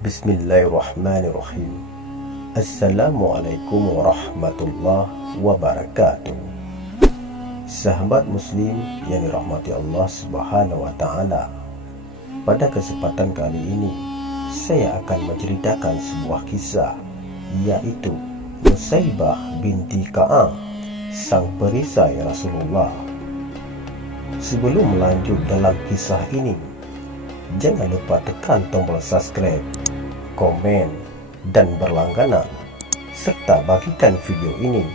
Bismillahirrahmanirrahim. Assalamualaikum warahmatullahi wabarakatuh. Sahabat muslim yang dirahmati Allah Subhanahu wa taala. Pada kesempatan kali ini saya akan menceritakan sebuah kisah, yaitu Nusaybah binti Ka'ab, sang perisai Rasulullah. Sebelum melanjut dalam kisah ini, jangan lupa tekan tombol subscribe, komen, dan berlangganan, serta bagikan video ini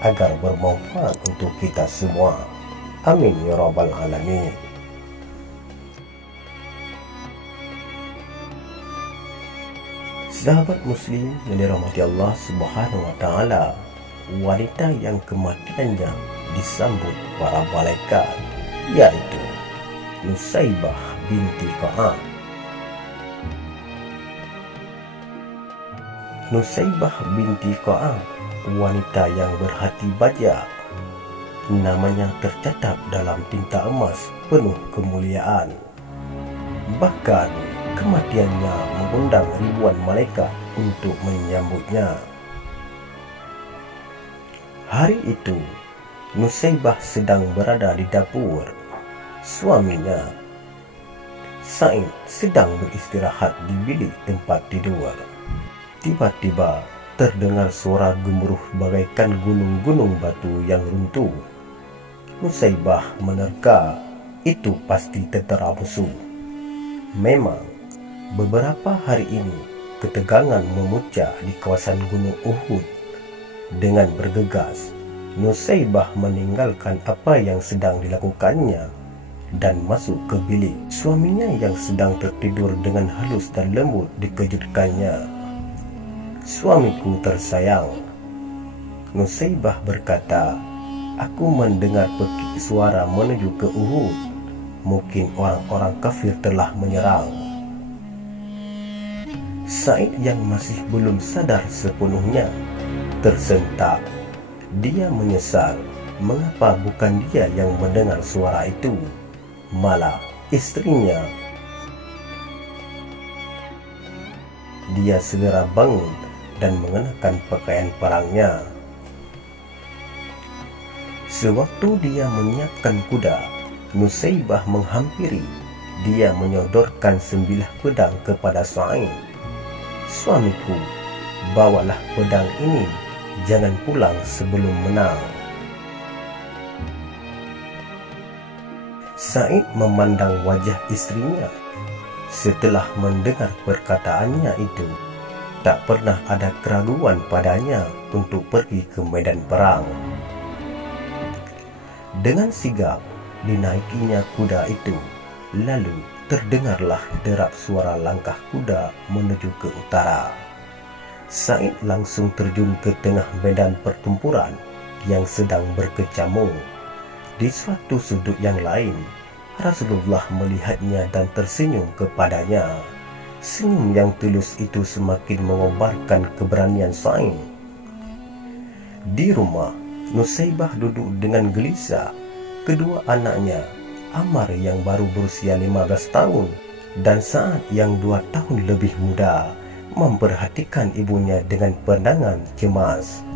agar bermanfaat untuk kita semua. Amin ya rabbal alamin. Sahabat muslim yang dirahmati Allah Subhanahu wa taala, wanita yang kematiannya disambut para malaikat, yaitu Nusaybah binti Ka'ab. Nusaybah binti Ka'ab, wanita yang berhati baja. Namanya tercatat dalam tinta emas penuh kemuliaan. Bahkan kematiannya mengundang ribuan malaikat untuk menyambutnya. Hari itu Nusaybah sedang berada di dapur. Suaminya Sa'id sedang beristirahat di bilik tempat tidur. Tiba-tiba terdengar suara gemuruh bagaikan gunung-gunung batu yang runtuh. Nusaybah menerka itu pasti tentara musuh. Memang beberapa hari ini ketegangan memuncak di kawasan Gunung Uhud. Dengan bergegas, Nusaybah meninggalkan apa yang sedang dilakukannya dan masuk ke bilik. Suaminya yang sedang tertidur dengan halus dan lembut dikejutkannya. "Suamiku tersayang," Nusaybah berkata, "aku mendengar pekik suara menuju ke Uhud. Mungkin orang-orang kafir telah menyerang." Sa'id yang masih belum sadar sepenuhnya tersentak. Dia menyesal mengapa bukan dia yang mendengar suara itu, malah istrinya. Dia segera bangun dan mengenakan pakaian perangnya. Sewaktu dia menyiapkan kuda, Nusaybah menghampiri. Dia menyodorkan 9 pedang kepada Sa'id. "Suamiku, bawalah pedang ini. Jangan pulang sebelum menang." Sa'id memandang wajah istrinya. Setelah mendengar perkataannya itu, tak pernah ada keraguan padanya untuk pergi ke medan perang. Dengan sigap dinaikinya kuda itu. Lalu terdengarlah derap suara langkah kuda menuju ke utara. Sa'id langsung terjun ke tengah medan pertempuran yang sedang berkecamuk. Di suatu sudut yang lain, Rasulullah melihatnya dan tersenyum kepadanya. Senyum yang tulus itu semakin mengobarkan keberanian Sa'id. Di rumah, Nusaybah duduk dengan gelisah. Kedua anaknya, Ammar yang baru berusia 15 tahun dan Sa'ad yang 2 tahun lebih muda, memperhatikan ibunya dengan pandangan cemas.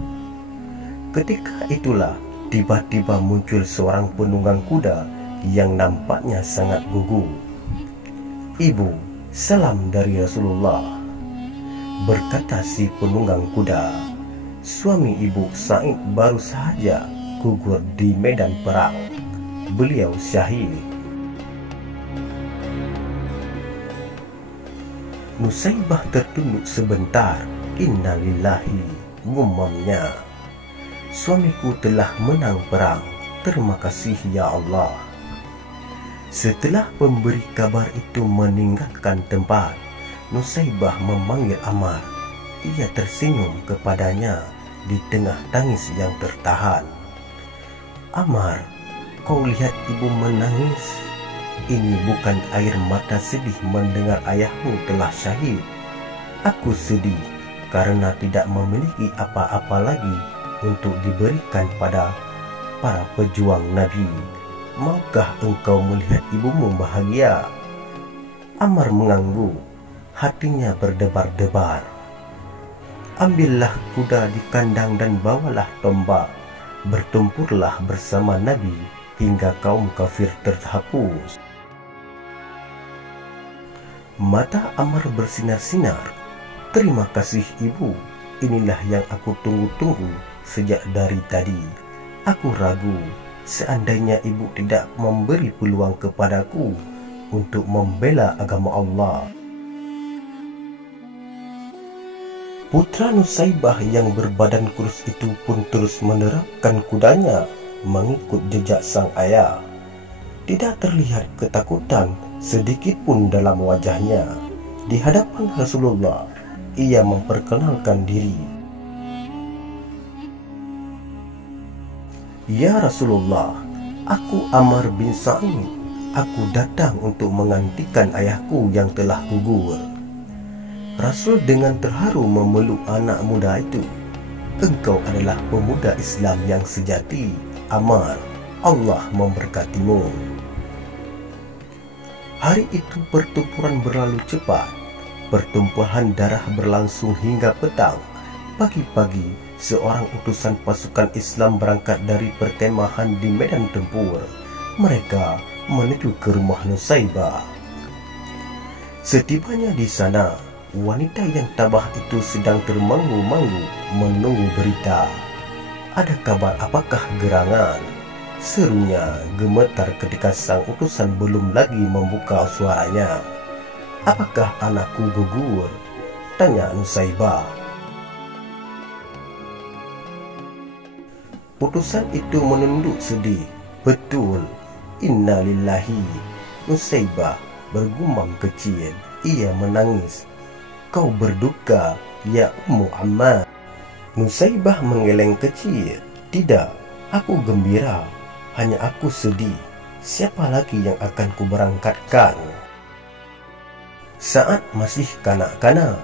Ketika itulah tiba-tiba muncul seorang penunggang kuda yang nampaknya sangat gugup. "Ibu, salam dari Rasulullah," berkata si penunggang kuda. Suami ibu Sa'id baru saja gugur di medan perang. Beliau syahid. Nusaybah tertunduk sebentar. "Inna lillahi," gumamnya. "Suamiku telah menang perang. Terima kasih ya Allah." Setelah pemberi kabar itu meninggalkan tempat, Nusaybah memanggil Ammar. Ia tersenyum kepadanya di tengah tangis yang tertahan. "Ammar, kau lihat ibu menangis. Ini bukan air mata sedih mendengar ayahmu telah syahid. Aku sedih karena tidak memiliki apa-apa lagi untuk diberikan pada para pejuang Nabi. Maukah engkau melihat ibumu bahagia?" Ammar mengangguk. hatinya berdebar-debar. Ambillah kuda di kandang dan bawalah tombak, bertempurlah bersama Nabi hingga kaum kafir terhapus. Mata Ammar bersinar-sinar. Terima kasih ibu, inilah yang aku tunggu-tunggu sejak dari tadi. Aku ragu, seandainya ibu tidak memberi peluang kepadaku untuk membela agama Allah. Putra Nusaybah yang berbadan kurus itu pun terus menerapkan kudanya mengikut jejak sang ayah. Tidak terlihat ketakutan sedikit pun dalam wajahnya. Di hadapan Rasulullah, ia memperkenalkan diri. Ya Rasulullah, aku Ammar bin Sa'id. Aku datang untuk menggantikan ayahku yang telah gugur. Rasul dengan terharu memeluk anak muda itu. Engkau adalah pemuda Islam yang sejati, Ammar. Allah memberkatimu. Hari itu pertempuran berlalu cepat. Pertumpahan darah berlangsung hingga petang. Pagi-pagi, seorang utusan pasukan Islam berangkat dari perkemahan di medan tempur. Mereka menuju ke rumah Nusaybah. Setibanya di sana, wanita yang tabah itu sedang termangu-mangu menunggu berita. Ada kabar apakah gerangan? Serunya gemetar ketika sang utusan belum lagi membuka suaranya. Apakah anakku gugur? Tanya Nusaybah. Utusan itu menunduk sedih. Betul, inna lillahi. Nusaybah bergumam kecil. Ia menangis. Kau berduka, ya Ummu Ammar. Nusaybah menggeleng kecil. Tidak, aku gembira. Hanya aku sedih. Siapa lagi yang akan kuberangkatkan? Sa'ad masih kanak-kanak.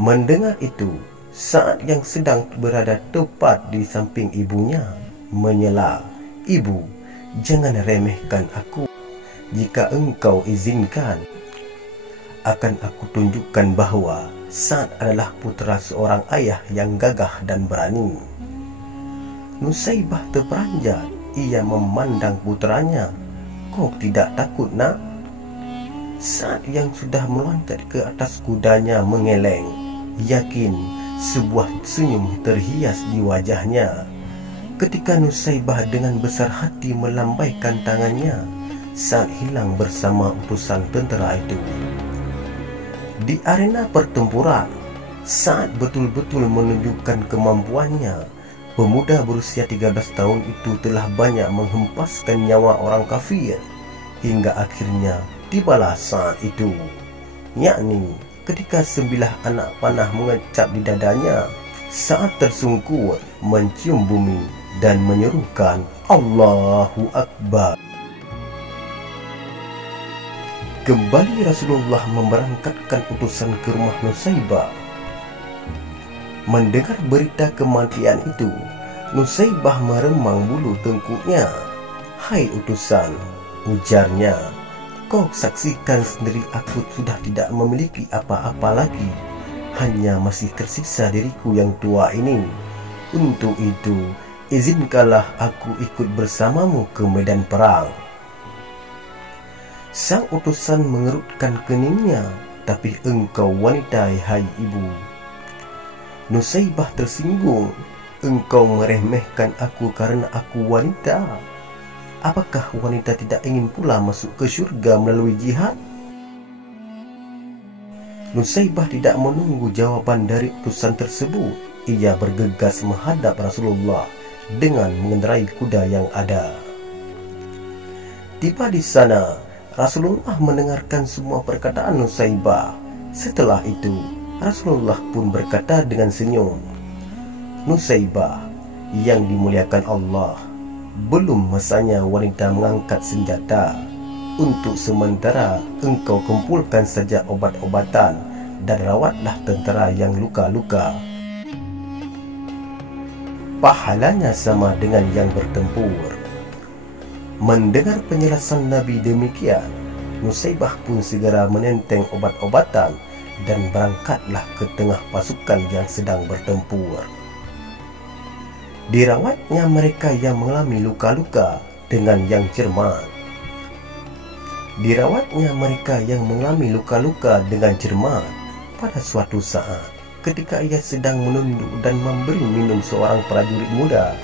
Mendengar itu, Sa'ad yang sedang berada tepat di samping ibunya menyela. Ibu, jangan remehkan aku. Jika engkau izinkan, akan aku tunjukkan bahawa Sa'ad adalah putera seorang ayah yang gagah dan berani. Nusaybah terperanjat. Ia memandang puteranya. Kau tidak takut, nak? Sa'ad yang sudah meloncat ke atas kudanya mengeleng. Yakin sebuah senyum terhias di wajahnya. Ketika Nusaybah dengan besar hati melambaikan tangannya, Sa'ad hilang bersama utusan tentera itu. Di arena pertempuran, Sa'ad betul-betul menunjukkan kemampuannya. Pemuda berusia 13 tahun itu telah banyak menghempaskan nyawa orang kafir. Hingga akhirnya tibalah saat itu, yakni ketika 9 anak panah mengecap di dadanya. Sa'ad tersungkur mencium bumi dan menyerukan Allahu Akbar. Kembali Rasulullah memberangkatkan utusan ke rumah Nusaybah. Mendengar berita kematian itu, Nusaybah meremang bulu tengkuknya. Hai utusan, ujarnya, kau saksikan sendiri aku sudah tidak memiliki apa-apa lagi. Hanya masih tersisa diriku yang tua ini. Untuk itu, izinkanlah aku ikut bersamamu ke medan perang. Sang utusan mengerutkan keningnya. Tapi engkau wanita, hai ibu. Nusaybah tersinggung. Engkau meremehkan aku karena aku wanita. Apakah wanita tidak ingin pula masuk ke syurga melalui jihad? Nusaybah tidak menunggu jawaban dari utusan tersebut. Ia bergegas menghadap Rasulullah dengan mengendarai kuda yang ada. Tiba di sana, Rasulullah mendengarkan semua perkataan Nusaybah. Setelah itu, Rasulullah pun berkata dengan senyum, Nusaybah yang dimuliakan Allah, belum masanya wanita mengangkat senjata. Untuk sementara, engkau kumpulkan saja obat-obatan dan rawatlah tentera yang luka-luka. Pahalanya sama dengan yang bertempur. Mendengar penjelasan Nabi demikian, Nusaybah pun segera menenteng obat-obatan dan berangkatlah ke tengah pasukan yang sedang bertempur. Dirawatnya mereka yang mengalami luka-luka dengan yang cermat. Dirawatnya mereka yang mengalami luka-luka dengan cermat pada suatu saat ketika ia sedang menunduk dan memberi minum seorang prajurit muda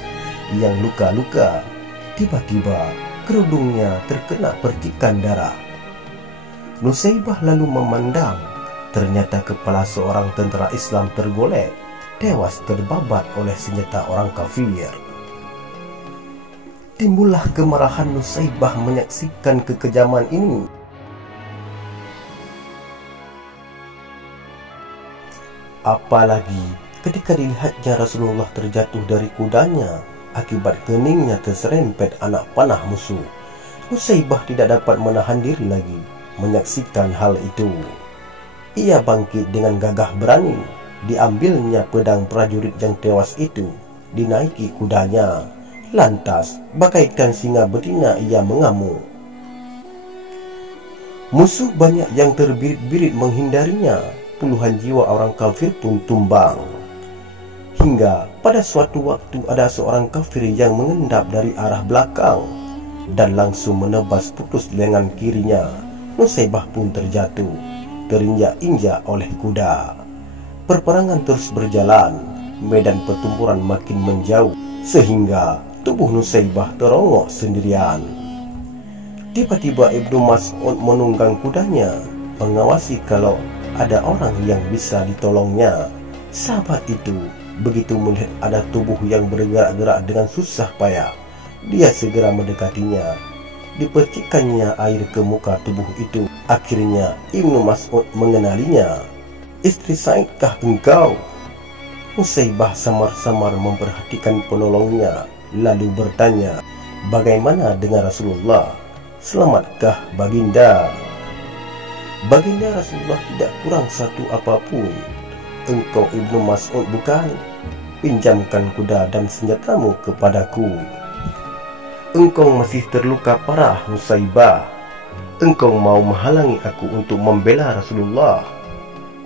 yang luka-luka. Tiba-tiba kerudungnya terkena percikan darah. Nusaybah lalu memandang, ternyata kepala seorang tentera Islam tergolek, tewas terbabat oleh senjata orang kafir. Timbullah kemarahan Nusaybah menyaksikan kekejaman ini. Apalagi ketika dilihatnya Rasulullah terjatuh dari kudanya akibat keningnya terserempet anak panah musuh. Nusaybah tidak dapat menahan diri lagi menyaksikan hal itu. Ia bangkit dengan gagah berani. Diambilnya pedang prajurit yang tewas itu, dinaiki kudanya. Lantas, bagaikan singa betina ia mengamuk. Musuh banyak yang terbirit-birit menghindarinya. Puluhan jiwa orang kafir pun tumbang. Hingga pada suatu waktu ada seorang kafir yang mengendap dari arah belakang dan langsung menebas putus lengan kirinya. Nusaybah pun terjatuh, terinjak-injak oleh kuda. Perperangan terus berjalan. Medan pertempuran makin menjauh sehingga tubuh Nusaybah terongok sendirian. Tiba-tiba Ibnu Mas'ud menunggang kudanya, mengawasi kalau ada orang yang bisa ditolongnya. Sahabat itu begitu melihat ada tubuh yang bergerak-gerak dengan susah payah, dia segera mendekatinya. Dipercikannya air ke muka tubuh itu. Akhirnya Ibnu Mas'ud mengenalinya. "Istri Sa'idkah engkau?" Nusaybah samar-samar memperhatikan penolongnya, lalu bertanya, "Bagaimana dengan Rasulullah? Selamatkah baginda?" "Baginda Rasulullah tidak kurang satu apapun. Engkau Ibnu Mas'ud bukan? Pinjamkan kuda dan senjatamu kepadaku." "Engkau masih terluka parah, Nusaybah. Engkau mau menghalangi aku untuk membela Rasulullah."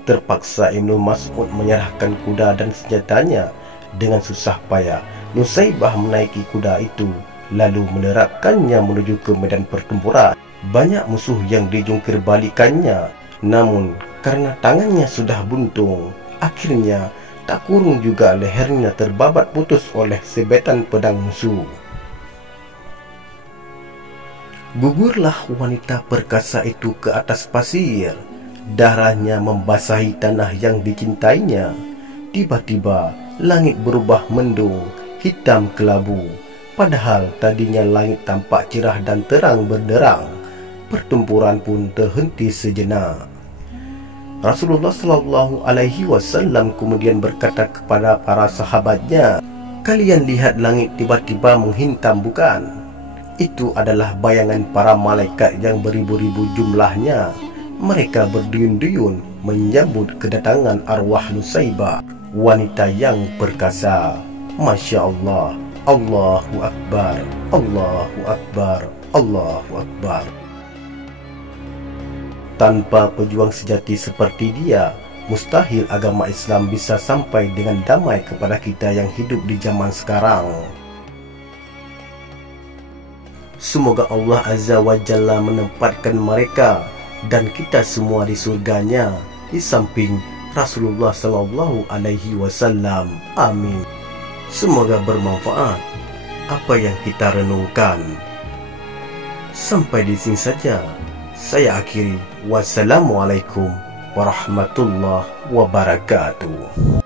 Terpaksa Ibnu Mas'ud menyerahkan kuda dan senjatanya. Dengan susah payah Nusaybah menaiki kuda itu, lalu menerapkannya menuju ke medan pertempuran. Banyak musuh yang dijungkir balikannya, namun karena tangannya sudah buntung, akhirnya tak kurung juga lehernya terbabat putus oleh sebetan pedang musuh. Gugurlah wanita perkasa itu ke atas pasir. Darahnya membasahi tanah yang dicintainya. Tiba-tiba langit berubah mendung, hitam kelabu. Padahal tadinya langit tampak cerah dan terang benderang. Pertempuran pun terhenti sejenak. Rasulullah Shallallahu Alaihi Wasallam kemudian berkata kepada para sahabatnya, "Kalian lihat langit tiba-tiba menghintam bukan? Itu adalah bayangan para malaikat yang beribu-ribu jumlahnya. Mereka berduyun-duyun menyambut kedatangan arwah Nusaybah, wanita yang perkasa." Masya Allah. Allahu Akbar, Allahu Akbar, Allahu Akbar. Tanpa pejuang sejati seperti dia, mustahil agama Islam bisa sampai dengan damai kepada kita yang hidup di zaman sekarang. Semoga Allah Azza wa Jalla menempatkan mereka dan kita semua di surganya, di samping Rasulullah Sallallahu Alaihi Wasallam. Amin. Semoga bermanfaat apa yang kita renungkan. Sampai di sini saja saya akhiri. Wassalamualaikum warahmatullahi wabarakatuh.